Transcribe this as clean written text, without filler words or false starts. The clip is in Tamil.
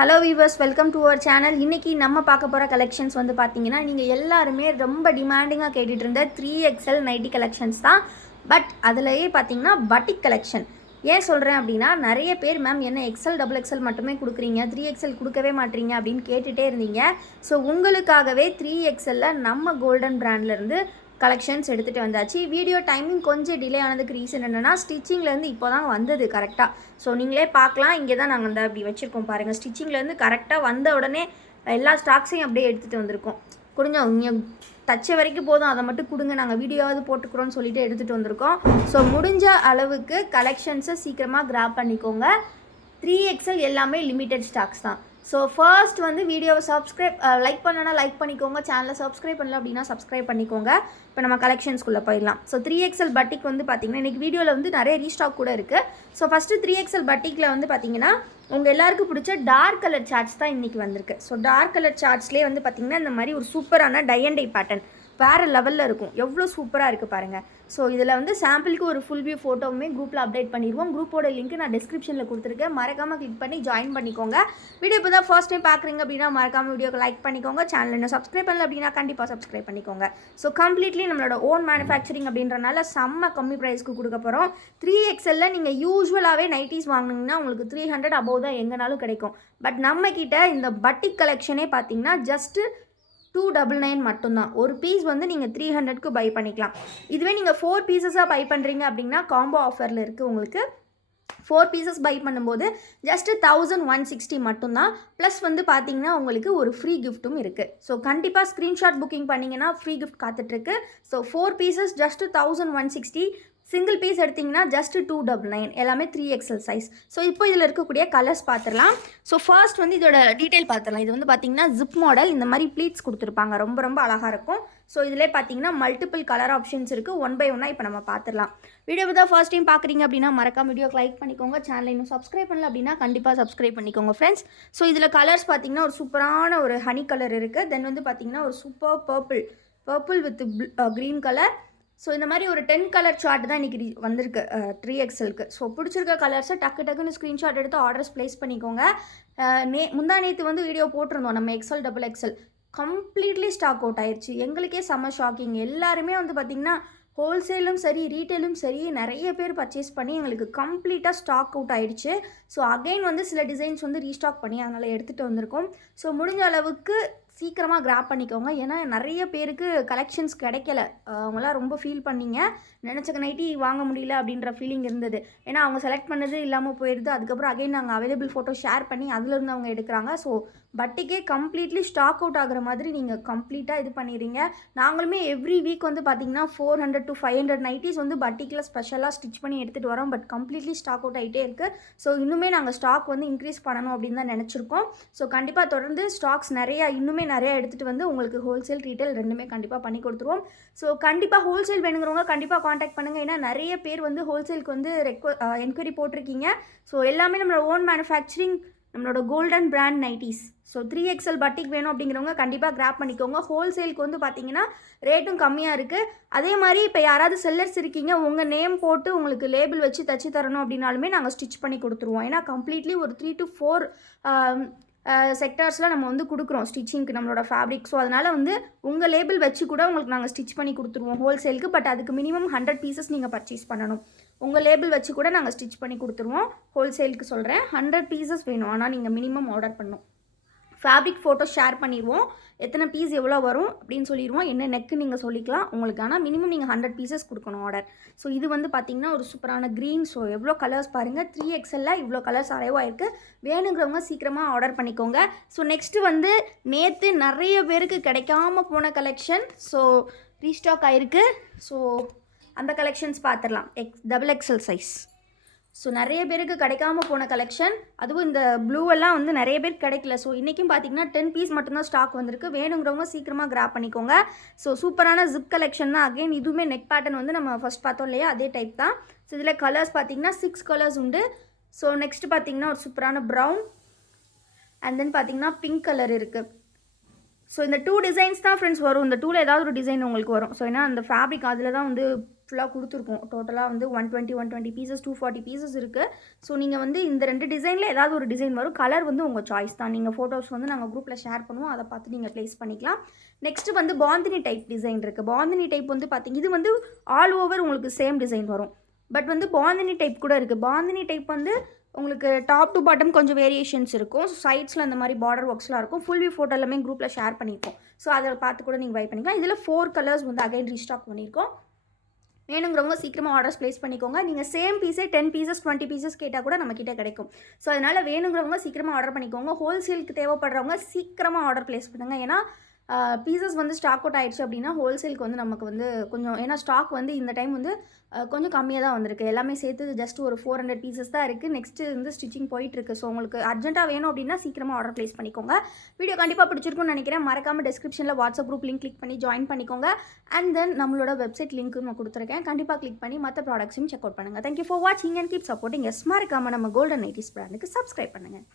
Hello viewers, welcome to our channel. இன்றைக்கி நம்ம பார்க்க போகிற கலெக்ஷன்ஸ் வந்து பார்த்தீங்கன்னா, நீங்கள் எல்லாருமே ரொம்ப டிமாண்டிங்காக கேட்டுட்டு இருந்த 3XL நைட்டி கலெக்ஷன்ஸ் தான். பட் அதிலேயே பார்த்தீங்கன்னா பட்டிக் கலெக்ஷன். ஏன் சொல்கிறேன் அப்படின்னா, நிறைய பேர் மேம் என்ன எக்ஸல் டபுள் எக்ஸல் மட்டுமே கொடுக்குறீங்க, 3XL கொடுக்கவே மாட்டீங்க அப்படின்னு கேட்டுகிட்டே இருந்தீங்க. ஸோ உங்களுக்காகவே 3XLல நம்ம கோல்டன் பிராண்ட்லேருந்து கலெக்ஷன்ஸ் எடுத்துகிட்டு வந்தாச்சு. வீடியோ டைமிங் கொஞ்சம் டிலே ஆனதுக்கு ரீசன் என்னென்னா, ஸ்டிச்சிங்லேருந்து இப்போ தான் வந்தது கரெக்டாக. ஸோ நீங்களே பார்க்கலாம், இங்கே தான் நாங்கள் வந்து அப்படி வச்சுருக்கோம் பாருங்கள். ஸ்டிச்சிங்லேருந்து கரெக்டாக வந்த உடனே எல்லா ஸ்டாக்ஸையும் அப்படியே எடுத்துகிட்டு வந்திருக்கோம். கொஞ்சம் இங்கே தச்ச வரைக்கும் போதும், அதை மட்டும் கொடுங்க, நாங்கள் வீடியோவாவது போட்டுக்கிறோன்னு சொல்லிட்டு எடுத்துகிட்டு வந்திருக்கோம். ஸோ முடிஞ்ச அளவுக்கு கலெக்ஷன்ஸை சீக்கிரமாக கிராப் பண்ணிக்கோங்க. 3XL எல்லாமே லிமிட்டட் ஸ்டாக்ஸ் தான். ஸோ ஃபர்ஸ்ட் வந்து வீடியோவை லைக் பண்ணனா லைக் பண்ணிக்கோங்க, சேனலை சப்ஸ்கிரைப் பண்ணல அப்படின்னா சப்ஸ்கிரைப் பண்ணிக்கோங்க. இப்போ நம்ம கலெக்ஷன்ஸ்குள்ளே போயிடலாம். ஸோ 3XL பட்டிக் வந்து பார்த்திங்கன்னா இன்றைக்கி வீடியோவில் வந்து நிறைய ரீஸ்டாக் கூட இருக்குது. ஸோ ஃபஸ்ட்டு 3XL பட்டிக்கில் வந்து பார்த்திங்கன்னா உங்கள் எல்லாருக்கும் பிடிச்ச டார்க் கலர் சார்ட்ஸ் தான் இன்றைக்கி வந்திருக்கு. ஸோ டார்க் கலர் சார்ட்ஸ்லேயே வந்து பார்த்திங்கன்னா இந்த மாதிரி ஒரு சூப்பரான டை அண்ட் டை பேட்டர்ன் வேறு லெவலில் இருக்கும். எவ்வளோ சூப்பராக இருக்குது பாருங்கள். ஸோ இதில் வந்து சாம்பிளுக்கு ஒரு ஃபுல் வியூ ஃபோட்டோவுமே குரூப்பில் அப்டேட் பண்ணிடுவோம். குரூப்போட லிங்க் நான் டிஸ்கிரிப்ஷனில் கொடுத்துருக்கேன், மறக்காமல் கிளிக் பண்ணி ஜாயின் பண்ணிக்கோங்க. வீடியோ இப்போ தான் ஃபர்ஸ்ட் டைம் பார்க்குறீங்க அப்படின்னா மறக்காமல் வீடியோக்கு லைக் பண்ணிக்கோங்க. சேனல் என்ன சப்ஸ்கிரைப் பண்ணல அப்படின்னா கண்டிப்பாக சப்ஸ்கிரைப் பண்ணிக்கோங்க. ஸோ கம்ப்ளீட்லி நம்மளோட ஓன் மேனுஃபேக்சரிங் அப்படின்றனால செம்ம கம்மி ப்ரைஸ்க்கு கொடுக்க போகிறோம். 3XLல நீங்கள் யூஸ்வலாகவே நைட்டிஸ் வாங்கினீங்கன்னா உங்களுக்கு 300 அபோவ் தான் எங்கேனாலும் கிடைக்கும். பட் நம்மக்கிட்ட இந்த பட்டிக் கலெக்ஷனே பார்த்தீங்கன்னா ஜஸ்ட்டு 299 மட்டும்தான். ஒரு பீஸ் வந்து நீங்கள் 300க்கு பை பண்ணிக்கலாம். இதுவே நீங்கள் 4 பீசஸாக பை பண்ணுறீங்க அப்படின்னா காம்போ ஆஃபரில் இருக்குது. உங்களுக்கு 4 பீசஸ் பை பண்ணும்போது ஜஸ்ட்டு 1160 மட்டும்தான். ப்ளஸ் வந்து பார்த்தீங்கன்னா உங்களுக்கு ஒரு ஃப்ரீ கிஃப்ட்டும் இருக்குது. ஸோ கண்டிப்பாக ஸ்க்ரீன்ஷாட் புக்கிங் பண்ணிங்கன்னா ஃப்ரீ கிஃப்ட் காத்துட்ருக்கு. So 4 pieces just 1160, single piece எடுத்திங்கன்னா ஜஸ்ட்டு 299, எல்லாமே 3XL சைஸ். ஸோ இப்போ இதில் இருக்கக்கூடிய கலர்ஸ் பார்த்துடலாம். ஸோ ஃபர்ஸ்ட் வந்து இதோட டீட்டெயில் பார்த்துடலாம். இது வந்து பார்த்திங்கன்னா ஜிப் மாடல், இந்த மாதிரி ப்ளீட்ஸ் கொடுத்துருப்பாங்க, ரொம்ப ரொம்ப அழகாக இருக்கும். ஸோ இதிலே பார்த்தீங்கன்னா மல்டிபிள் கலர் ஆப்ஷன்ஸ் இருக்குது. ஒன் பை ஒன்னாக இப்போ நம்ம பார்த்துடலாம். வீடியோ தான் ஃபர்ஸ்ட் டைம் பார்க்குறீங்க அப்படின்னா மறக்காம வீடியோக்கு லைக் பண்ணிக்கோங்க. சேனலை இன்னும் சப்ஸ்கிரைப் பண்ணல அப்படின்னா கண்டிப்பாக சப்ஸ்கிரைப் பண்ணிக்கோங்க ஃப்ரெண்ட்ஸ். ஸோ இதில் கலர்ஸ் பார்த்தீங்கன்னா ஒரு சூப்பரான ஒரு ஹனி கலர் இருக்குது. தென் வந்து பார்த்தீங்கன்னா ஒரு super purple with green colour. So இந்த மாதிரி ஒரு 10 கலர் சார்ட் தான் இன்றைக்கி வந்திருக்கு 3XLக்கு. ஸோ பிடிச்சிருக்க கலர்ஸை டக்குன்னு ஸ்க்ரீன்ஷாட் எடுத்து ஆர்டர்ஸ் ப்ளேஸ் பண்ணிக்கோங்க. முந்தா நேற்று வந்து வீடியோ போட்டிருந்தோம் நம்ம XL double XL, completely stock out ஆயிடுச்சு. எங்களுக்கே செம்ம ஷாக்கிங். எல்லாருமே வந்து பார்த்திங்கன்னா ஹோல்சேலும் சரி ரீட்டெயிலும் சரி நிறைய பேர் பர்ச்சேஸ் பண்ணி எங்களுக்கு கம்ப்ளீட்டாக ஸ்டாக் அவுட் ஆகிடுச்சு. ஸோ அகைன் வந்து சில டிசைன்ஸ் வந்து ரீஸ்டாக் பண்ணி அதனால் எடுத்துகிட்டு வந்திருக்கோம். ஸோ முடிஞ்ச அளவுக்கு சீக்கிரமாக கிராப் பண்ணிக்கோங்க. ஏன்னா நிறைய பேருக்கு கலெக்ஷன்ஸ் கிடைக்கல. அவங்களாம் ரொம்ப ஃபீல் பண்ணிங்க, நினச்ச நைட்டி வாங்க முடியல அப்படின்ற ஃபீலிங் இருந்தது. ஏன்னா அவங்க செலக்ட் பண்ணது இல்லாமல் போயிடுது. அதுக்கப்புறம் அகைன் நாங்கள் அவைலபிள் ஃபோட்டோ ஷேர் பண்ணி அதிலிருந்து அவங்க எடுக்கிறாங்க. ஸோ பட்டிக்கே கம்ப்ளீட்லி ஸ்டாக் அவுட் ஆகிற மாதிரி நீங்கள் கம்ப்ளீட்டாக இது பண்ணிடுறீங்க. நாங்களுமே எவ்ரி வீக் வந்து பார்த்திங்கன்னா 400 to 500 நைட்டிஸ் வந்து பட்டிக்கில் ஸ்பெஷலாக ஸ்டிச் பண்ணி எடுத்துகிட்டு வரோம். பட் கம்ப்ளீட்லி ஸ்டாக் அவுட் ஆகிட்டே இருக்குது. ஸோ இன்னுமே நாங்கள் ஸ்டாக் வந்து இன்க்ரீஸ் பண்ணணும் அப்படின்னு தான் நினச்சிருக்கோம். ஸோ கண்டிப்பாக தொடர்ந்து ஸ்டாக்ஸ் இன்னுமே நிறையா எடுத்துகிட்டு வந்து உங்களுக்கு ஹோல்சேல் ரீட்டெயில் ரெண்டுமே கண்டிப்பாக பண்ணி கொடுத்துருவோம். ஸோ கண்டிப்பாக ஹோல்சேல் வேணுங்கிறவங்க கண்டிப்பாக காண்டாக்ட் பண்ணுங்கள். ஏன்னா நிறைய பேர் வந்து ஹோல்சேலுக்கு வந்து என்கொயரி போட்டிருக்கீங்க. ஸோ எல்லாமே நம்மளோட ஓன் மேனுஃபேக்சரிங், நம்மளோட golden brand nighties. So 3XL பட்டிக் வேணும் அப்படிங்கிறவங்க கண்டிப்பாக கிராப் பண்ணிக்கோங்க. ஹோல்சேலுக்கு வந்து பார்த்தீங்கன்னா ரேட்டும் கம்மியாக இருக்குது. அதே மாதிரி இப்போ யாராவது செல்லர்ஸ் இருக்கீங்க, உங்கள் நேம் போட்டு உங்களுக்கு லேபிள் வச்சு தச்சு தரணும் அப்படின்னாலுமே நாங்கள் ஸ்டிச் பண்ணி கொடுத்துருவோம். ஏன்னா கம்ப்ளீட்லி ஒரு 3 to 4 செக்டார்ஸில் நம்ம வந்து கொடுக்குறோம் ஸ்டிச்சிங்க்கு நம்மளோட ஃபேப்ரிக். ஸோ அதனால் வந்து உங்கள் லேபிள் வச்சு கூட உங்களுக்கு நாங்கள் ஸ்டிச் பண்ணி கொடுத்துருவோம் ஹோல்சேலுக்கு. பட் அதுக்கு மினிமம் 100 பீசஸ் நீங்கள் பர்ச்சேஸ் பண்ணணும். உங்கள் லேபிள் வச்சு கூட நாங்கள் ஸ்டிச் பண்ணி கொடுத்துருவோம். ஹோல்சேலுக்கு சொல்கிறேன், 100 பீசஸ் வேணும். ஆனால் நீங்கள் மினிமம் ஆர்டர் பண்ணணும். ஃபேப்ரிக் ஃபோட்டோ ஷேர் பண்ணிடுவோம், எத்தனை பீஸ் எவ்வளோ வரும் அப்படின்னு சொல்லிடுவோம். என்ன நெக்கு நீங்கள் சொல்லிக்கலாம் உங்களுக்கு. ஆனால் மினிமம் நீங்கள் 100 பீசஸ் கொடுக்கணும் ஆர்டர். ஸோ இது வந்து பார்த்திங்கன்னா ஒரு சூப்பரான க்ரீன். ஸோ எவ்வளோ கலர்ஸ் பாருங்கள், 3XLல இவ்வளோ கலர்ஸ் அரைவ் ஆயிருக்கு. வேணுங்கிறவங்க சீக்கிரமாக ஆர்டர் பண்ணிக்கோங்க. ஸோ நெக்ஸ்ட்டு வந்து நேற்று நிறைய பேருக்கு கிடைக்காம போன கலெக்ஷன் ஸோ ரீஸ்டாக் ஆகிருக்கு. ஸோ அந்த கலெக்ஷன்ஸ் பார்த்துடலாம். Double XL size. ஸோ நிறைய பேருக்கு கிடைக்காம போன கலெக்ஷன், அதுவும் இந்த ப்ளூவெல்லாம் வந்து நிறைய பேருக்கு கிடைக்கல. ஸோ இன்றைக்கும் பார்த்தீங்கன்னா 10 பீஸ் மட்டும்தான் ஸ்டாக் வந்திருக்கு. வேணுங்கிறவங்க சீக்கிரமாக கிராப் பண்ணிக்கோங்க. ஸோ சூப்பரான ஜிப் கலெக்ஷன் தான். அகைன் இதுவுமே நெக் பேட்டர்ன் வந்து நம்ம ஃபஸ்ட் பார்த்தோம் இல்லையா, அதே டைப் தான். ஸோ இதில் கலர்ஸ் பார்த்தீங்கன்னா 6 கலர்ஸ் உண்டு. ஸோ நெக்ஸ்ட் பார்த்தீங்கன்னா ஒரு சூப்பரான ப்ரௌன் அண்ட் தென் பார்த்தீங்கன்னா பிங்க் கலர் இருக்குது. ஸோ இந்த 2 டிசைன்ஸ் தான் ஃப்ரெண்ட்ஸ் வரும். இந்த 2ல் ஏதாவது ஒரு டிசைன் உங்களுக்கு வரும். ஸோ ஏன்னா அந்த ஃபேப்ரிக் அதில் தான் வந்து ஃபுல்லாக கொடுத்துருக்கோம். டோட்டலாக வந்து 120 பீசஸ் 240 பீசஸ் இருக்குது. ஸோ நீங்கள் வந்து இந்த 2 டிசைனில் ஏதாவது ஒரு டிசைன் வரும். கலர் வந்து உங்கள் சாய்ஸ் தான். நீங்கள் ஃபோட்டோஸ் வந்து நாங்கள் குரூப்பில் ஷேர் பண்ணுவோம். அதை பார்த்து நீங்கள் ப்ளேஸ் பண்ணிக்கலாம். நெக்ஸ்ட்டு வந்து பாந்தினி டைப் டிசைன் இருக்குது. பாந்தினி டைப் வந்து பார்த்திங்க இது வந்து ஆல் ஓவர் உங்களுக்கு சேம் டிசைன் வரும். பட் வந்து பாந்தினி டைப் கூட இருக்குது. பாந்தினி டைப் வந்து உங்களுக்கு டாப் டு பாட்டம் கொஞ்சம் வேரியேஷன்ஸ் இருக்கும். சைட்ஸில் அந்த மாதிரி பார்டர் ஒர்க்ஸ்லாம் இருக்கும். ஃபுல் வியூ ஃபோட்டோ எல்லாமே குரூப்பில் ஷேர் பண்ணியிருக்கோம். ஸோ அதை பார்த்து கூட நீங்கள் பை பண்ணிக்கலாம். இதில் 4 கலர்ஸ் வந்து அகைன் ரீஸ்டாக் பண்ணியிருக்கோம். வேணுங்கிறவங்க சீக்கிரமாக ஆர்டர்ஸ் ப்ளேஸ் பண்ணிக்கோங்க. நீங்கள் சேம் பீஸே 10 பீசஸ் 20 பீசஸ் கேட்டால் கூட நம்மக்கிட்ட கிடைக்கும். ஸோ அதனால் வேணுங்கிறவங்க சீக்கிரமாக ஆர்டர் பண்ணிக்கோங்க. ஹோல்சேலுக்கு தேவைப்படுறவங்க சீக்கிரமாக ஆர்டர் ப்ளேஸ் பண்ணுங்கள். ஏன்னா பீசஸ் வந்து ஸ்டாக் அவுட் ஆகிடுச்சு அப்படின்னா ஹோல்சேலுக்கு வந்து நமக்கு வந்து கொஞ்சம், ஏன்னா ஸ்டாக் வந்து இந்த டைம் வந்து கொஞ்சம் கம்மியாக தான் வந்திருக்கு. எல்லாமே சேர்த்து ஜஸ்ட் ஒரு 400 பீசஸ் தான் இருக்குது. நெக்ஸ்ட்டு வந்து ஸ்டிச்சிங் போயிட்டுருக்கு. ஸோ உங்களுக்கு அர்ஜென்ட்டாக வேணும் அப்படின்னா சீக்கிரமாக ஆர்டர் ப்ளேஸ் பண்ணிக்கோங்க. வீடியோ கண்டிப்பாக பிடிச்சிருக்குன்னு நினைக்கிறேன். மறக்காமல் டிஸ்கிரிப்ஷனில் வாட்ஸ்அப் குரூப் லிங்க் கிளிக் பண்ணி ஜாயின் பண்ணிக்கோங்க. அண்ட் தென் நம்மளோட வெப்சைட் லிங்க்கு நான் கொடுத்துருக்கேன். கண்டிப்பாக கிளிக் பண்ணி மற்ற ப்ராடக்ட்ஸையும் செக் அவுட் பண்ணுங்கள். தேங்க்யூ ஃபார் வாட்சிங் அண்ட் கீப் சப்போர்ட்டிங். மறக்காமல் நம்ம கோல்டன் நைட்டிஸ் பிராண்டுக்கு சப்ஸ்கிரைப் பண்ணுங்கள்.